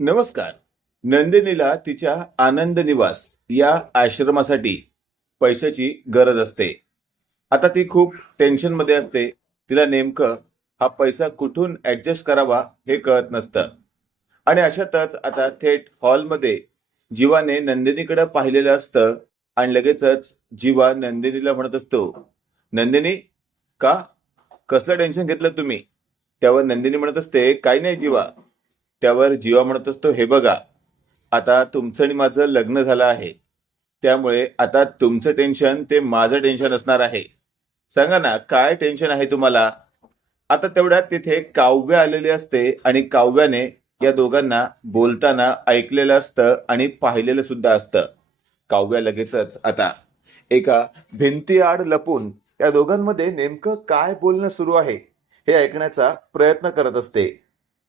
नमस्कार. नंदिनीला तिच्या आनंद निवास या आश्रमासाठी पैशाची गरज असते. आता ती खूप टेन्शनमध्ये असते. तिला नेमकं हा पैसा कुठून ॲडजस्ट करावा हे कळत नसतं. आणि अशातच आता थेट हॉलमध्ये जीवाने नंदिनीकडे पाहिलेलं असतं आणि लगेचच जीवा नंदिनीला म्हणत असतो नंदिनी का? कसलं टेन्शन घेतलं तुम्ही? त्यावर नंदिनी म्हणत असते काही नाही जीवा. त्यावर जीवा म्हणत असतो हे बघा आता तुमचं आणि माझं लग्न झालं आहे. त्यामुळे आता तुमचं टेन्शन ते माझं टेन्शन असणार आहे. सांगा ना काय टेन्शन आहे तुम्हाला? आता तेवढ्यात तिथे काव्य आलेले असते आणि काव्याने या दोघांना बोलताना ऐकलेलं असतं आणि पाहिलेलं सुद्धा असतं. काव्या लगेचच आता एका भिंतीआड लपून या दोघांमध्ये नेमकं काय बोलणं सुरू आहे हे ऐकण्याचा प्रयत्न करत असते.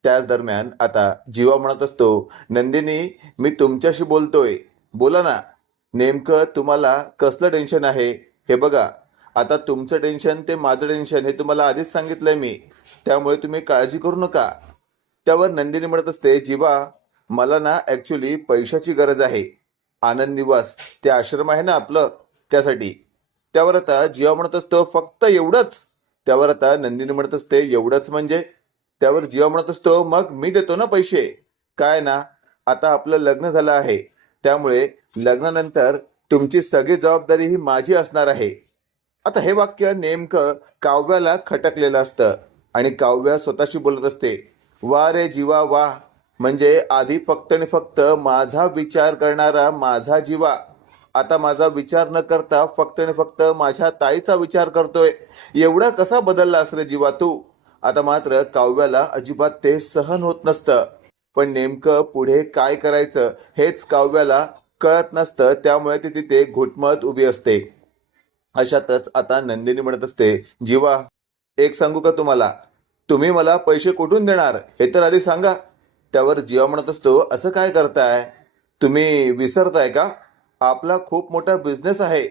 त्याच दरम्यान आता जीवा म्हणत असतो नंदिनी मी तुमच्याशी बोलतोय. बोला ना नेमकं तुम्हाला कसलं टेन्शन आहे? हे बघा आता तुमचं टेन्शन ते माझं टेन्शन हे तुम्हाला आधीच सांगितलंय मी. त्यामुळे तुम्ही काळजी करू नका. त्यावर नंदिनी म्हणत असते जीवा मला ना ॲक्च्युली पैशाची गरज आहे. आनंद निवास ते आश्रम आहे ना आपलं त्यासाठी. त्यावर आता जीवा म्हणत असतो फक्त एवढंच. त्यावर आता नंदिनी म्हणत असते एवढंच म्हणजे त्यावर जीवा म्हणत असतो मग मी देतो ना पैसे. काय ना आता आपलं लग्न झालं आहे. त्यामुळे लग्नानंतर तुमची सगळी जबाबदारी ही माझी असणार आहे. आता हे वाक्य नेमकं काव्याला खटकलेलं असतं आणि काव्या स्वतःशी बोलत असते वा रे जीवा वा. म्हणजे आधी फक्त आणि फक्त माझा विचार करणारा माझा जीवा. आता माझा विचार न करता फक्त आणि फक्त माझ्या ताईचा विचार करतोय. एवढा कसा बदलला रे जीवा तू? आता मात्र काव्याला अजिबात ते सहन होत नसतं. पण नेमकं पुढे काय करायचं हेच काव्याला कळत नसतं त्यामुळे ती तिथे घुटमळत उभी असते. अशातच आता नंदिनी म्हणत असते जीवा एक सांगू का तुम्हाला? तुम्ही मला पैसे कुठून देणार? हे तर आधी सांगा. त्यावर जीवा म्हणत असतो असं काय करताय? तुम्ही विसरताय का? आपला खूप मोठा बिझनेस आहे.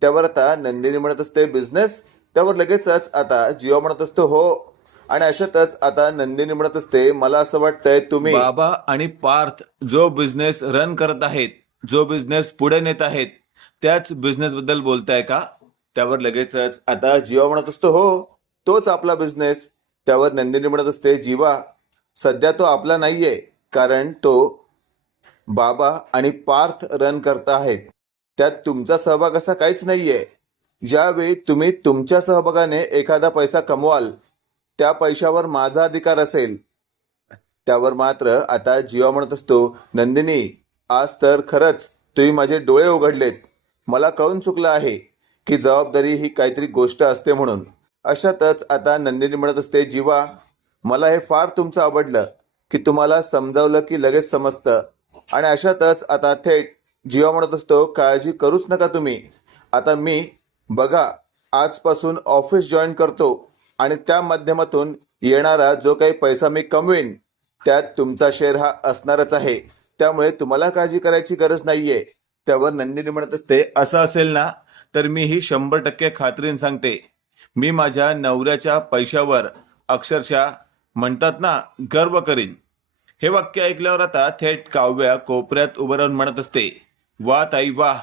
त्यावर आता नंदिनी म्हणत असते बिझनेस त्यावर लगेचच आता जीवा म्हणत असतो हो. आणि अशातच आता नंदिनी म्हणत असते मला असं वाटतंय तुम्ही बाबा आणि पार्थ जो बिझनेस रन करत आहेत जो बिझनेस पुढे नेत आहेत त्याच बिझनेस बद्दल बोलताय का? त्यावर लगेचच आता जीवा म्हणत असतो हो तोच आपला बिझनेस त्यावर नंदिनी म्हणत असते जीवा सध्या तो आपला नाहीये कारण तो बाबा आणि पार्थ रन करता आहेत. त्यात तुमचा सहभाग असा काहीच नाहीये. ज्यावेळी तुम्ही तुमच्या सहभागाने एखादा पैसा कमवाल त्या पैशावर माझा अधिकार असेल. त्यावर मात्र आता जीवा म्हणत असतो नंदिनी आज तर खरंच तुम्ही माझे डोळे उघडलेत. मला कळून चुकलं आहे की जबाबदारी ही काहीतरी गोष्ट असते म्हणून. अशातच आता नंदिनी म्हणत असते जीवा मला हे फार तुमचं आवडलं की तुम्हाला समजावलं की लगेच समजतं. आणि अशातच आता थेट जीवा म्हणत असतो काळजी करूच नका तुम्ही. आता मी बघा आजपासून ऑफिस जॉईन करतो. आणि त्या माध्यमातून येणारा जो काही पैसा मी कमवेन त्यात तुमचा शेअर हा असणारच आहे. त्यामुळे तुम्हाला काळजी करायची गरज नाहीये. त्यावर नंदिनी म्हणत असते असं असेल ना तर मी ही शंभर टक्के खात्रीन सांगते. मी माझ्या नवऱ्याच्या पैशावर अक्षरशः म्हणतात ना गर्व करीन. हे वाक्य ऐकल्यावर आता थेट काव्या कोपऱ्यात उभं राहून म्हणत असते वा ताई वा.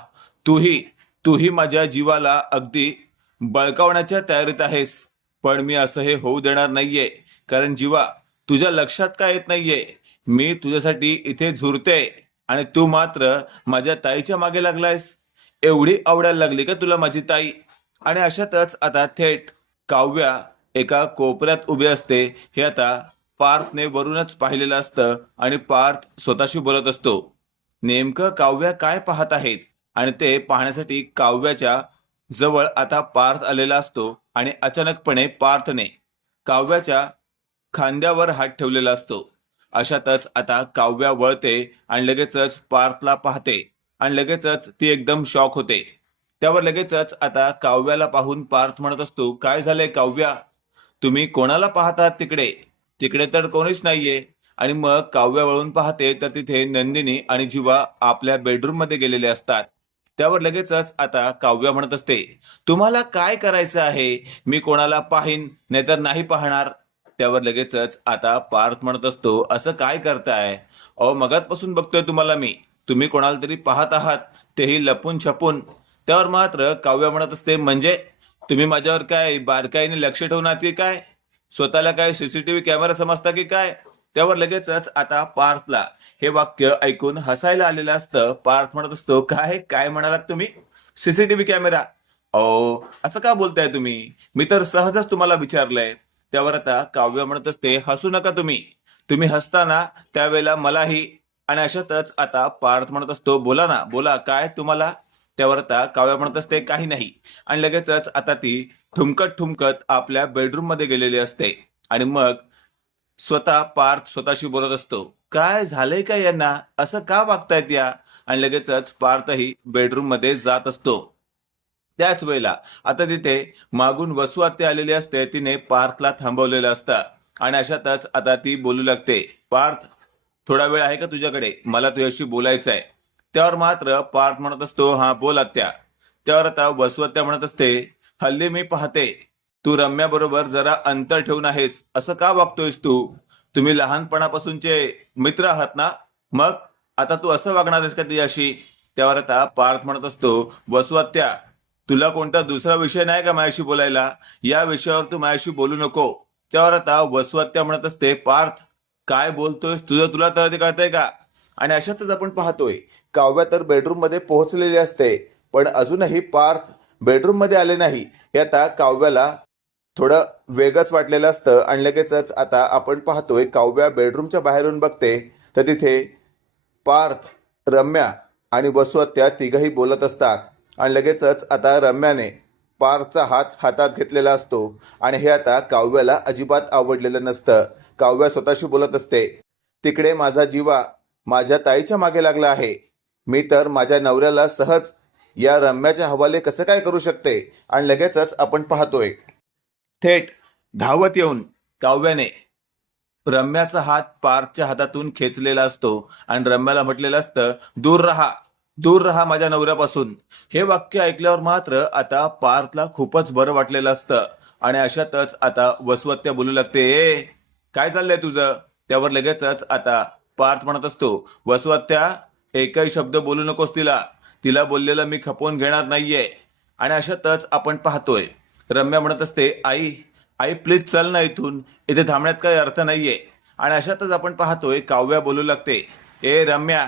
तूही तूही माझ्या जीवाला अगदी बळकावण्याच्या तयारीत आहेस. पण मी असं हे होऊ देणार नाहीये. कारण जीवा तुझ्या लक्षात काय येत नाहीये? मी तुझ्यासाठी इथे झुरते आणि तू मात्र माझ्या ताईच्या मागे लागलायस. एवढी आवडायला लागली का तुला माझी ताई? आणि अशातच आता थेट काव्या एका कोपऱ्यात उभे असते. हे आता पार्थने वरूनच पाहिलेलं असतं आणि पार्थ स्वतःशी बोलत असतो. नेमकं काव्या काय पाहत आहेत? आणि ते पाहण्यासाठी काव्याच्या जवळ आता पार्थ आलेला असतो आणि अचानकपणे पार्थने काव्याच्या खांद्यावर हात ठेवलेला असतो. अशातच आता काव्या वळते आणि लगेचच पार्थला पाहते आणि लगेचच ती एकदम शॉक होते. त्यावर लगेचच आता काव्याला पाहून पार्थ म्हणत असतो काय झालंय काव्या? तुम्ही कोणाला पाहतात तिकडे? तिकडे तर कोणीच नाहीये. आणि मग काव्या वळून पाहते तर तिथे नंदिनी आणि जीवा आपल्या बेडरूममध्ये गेलेले असतात. त्यावर लगेचच आता काव्य म्हणत असते तुम्हाला काय करायचं आहे? मी कोणाला पाहीन? नाहीतर नाही पाहणार. त्यावर लगेचच आता पार्थ म्हणत असतो असं काय करताय? अहो मगातपासून बघतोय तुम्हाला मी. तुम्ही कोणाला तरी पाहत आहात. तेही लपून छपून. त्यावर मात्र काव्य म्हणत असते म्हणजे? तुम्ही माझ्यावर काय बारकाईने लक्ष ठेवून आहात की काय? स्वतःला काय सीसीटीव्ही कॅमेरा समजता की काय? त्यावर लगेचच आता पार्थला हे वाक्य ऐकून हसायला आलेलं असतं. पार्थ म्हणत असतो काय काय म्हणालात तुम्ही? CCTV camera. ओ असं का बोलताय तुम्ही? मी तर सहजच तुम्हाला विचारलंय. त्यावर आता काव्य म्हणत असते हसू नका तुम्ही. तुम्ही हसताना त्यावेळेला मलाही. आणि अशातच आता पार्थ म्हणत असतो बोला ना बोला काय तुम्हाला? त्यावर आता काव्य म्हणत असते काही नाही. आणि लगेचच आता ती ठुमकत ठुमकत आपल्या बेडरूममध्ये गेलेली असते. आणि मग स्वतः पार्थ स्वतःशी बोलत असतो. काय झालंय का यांना? असं का वागतायत या? आणि लगेचच पार्थही बेडरूममध्ये जात असतो. त्याच वेळेला आता तिथे मागून वसू आलेली असते तिने पार्थला थांबवलेलं असतं. आणि अशातच आता ती बोलू लागते पार्थ थोडा वेळ आहे का तुझ्याकडे? मला तुझ्याशी बोलायचं आहे त्यावर मात्र पार्थ म्हणत असतो हा बोल आत्या. त्यावर आता वसू आत्या म्हणत असते हल्ली मी पाहते तू रम्या बरोबर जरा अंतर ठेवून आहेस असं का वागतोयस तू? तुम्ही लहानपणापासूनचे मित्र आहात ना? मग आता तू असं वागणार आहेस का तिच्याशी त्यावर आता पार्थ म्हणत असतो वसू तुला कोणता दुसरा विषय नाही का माझ्याशी बोलायला? या विषयावर तू माझ्याशी बोलू नको. त्यावर आता वसवात्या म्हणत असते पार्थ काय बोलतोयस? तुझं तुला तर ते कळतंय का? आणि अशातच आपण पाहतोय काव्या तर बेडरूममध्ये पोहोचलेली असते पण अजूनही पार्थ बेडरूममध्ये आले नाही. हे आता काव्याला थोडं वेगळंच वाटलेलं असतं आणि लगेचच आता आपण पाहतोय काव्या बेडरूमच्या बाहेरून बघते. तर तिथे पार्थ रम्या आणि वसुहत्या तिघही बोलत असतात. आणि लगेचच आता रम्याने पार्थचा हात हातात घेतलेला असतो. आणि हे आता काव्याला अजिबात आवडलेलं नसतं. काव्या स्वतःशी बोलत असते तिकडे माझा जीवा माझ्या ताईच्या मागे लागला आहे. मी तर माझ्या नवऱ्याला सहज या रम्याच्या हवाले कसं काय करू शकते? आणि लगेचच आपण पाहतोय थेट धावत येऊन काव्याने रम्याचा हात पार्थच्या हातातून खेचलेला असतो आणि रम्याला म्हटलेलं असतं दूर राहा दूर राहा माझ्या नवऱ्यापासून. हे वाक्य ऐकल्यावर मात्र आता पार्थला खूपच बरं वाटलेलं असतं आणि अशातच आता वसवत्या बोलू लागते ए काय चाललंय तुझं? त्यावर लगेचच आता पार्थ म्हणत असतो वसवत्या एकही शब्द बोलू नकोस तिला तिला बोललेलं मी खपवून घेणार नाहीये. आणि अशातच आपण पाहतोय रम्या म्हणत असते आई आई प्लीज चल ना इथून. इथे थांबण्यात काही अर्थ नाहीये. आणि अशातच आपण पाहतोय काव्या बोलू लागते ए रम्या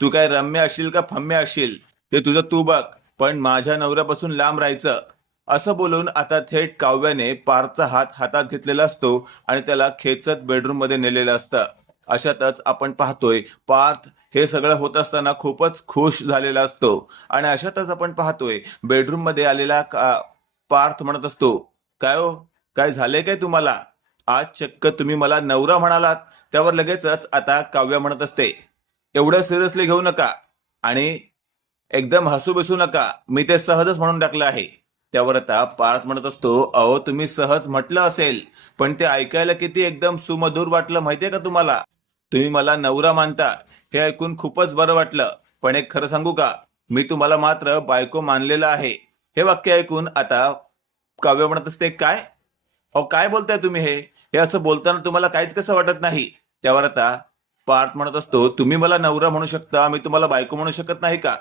तू काय रम्या असशील का फम्या असशील ते तुझं तू बघ पण माझ्या नवऱ्यापासून लांब राहायचं. असं बोलून आता थेट काव्याने पारचा हात हातात घेतलेला असतो आणि त्याला खेचत बेडरूममध्ये नेलेलं असतं. अशातच आपण पाहतोय पार्थ हे सगळं होत असताना खूपच खुश झालेला असतो. आणि अशातच आपण पाहतोय बेडरूममध्ये आलेला का- पार्थ म्हणत असतो काय हो? काय झालंय काय तुम्हाला? आज चक्क तुम्ही मला नवरा म्हणालात. त्यावर लगेचच आता काव्य म्हणत असते. एवढं सिरियसली घेऊ नका आणि एकदम हसू बसू नका. मी ते सहजच म्हणून टाकलं आहे. त्यावर आता पार्थ म्हणत असतो अहो तुम्ही सहज म्हटलं असेल पण ते ऐकायला किती एकदम सुमधुर वाटलं माहितीये का तुम्हाला? तुम्ही मला नवरा मानता. हे ऐकून खूपच बरं वाटलं. पण एक खरं सांगू का? मी तुम्हाला मात्र बायको मानलेलं आहे. हे वाक्य ऐकून आता काव्य म्हणत असते काय? अहो काय बोलताय तुम्ही हे? हे असं बोलताना तुम्हाला काहीच कसं वाटत नाही? त्यावर आता पार्थ म्हणत असतो तुम्ही मला नवरा म्हणू शकता मी तुम्हाला बायको म्हणू शकत नाही का?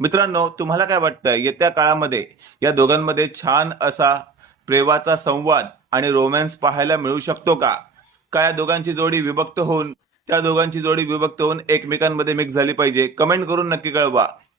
मित्रांनो तुम्हाला काय वाटतं येत्या काळामध्ये या दोघांमध्ये छान असा प्रेमाचा संवाद आणि रोमॅन्स पाहायला मिळू शकतो का? का या दोघांची जोडी विभक्त होऊन त्या दोघांची जोडी विभक्त होऊन एकमेकांमध्ये मिक्स झाली पाहिजे? कमेंट करून नक्की कळवा.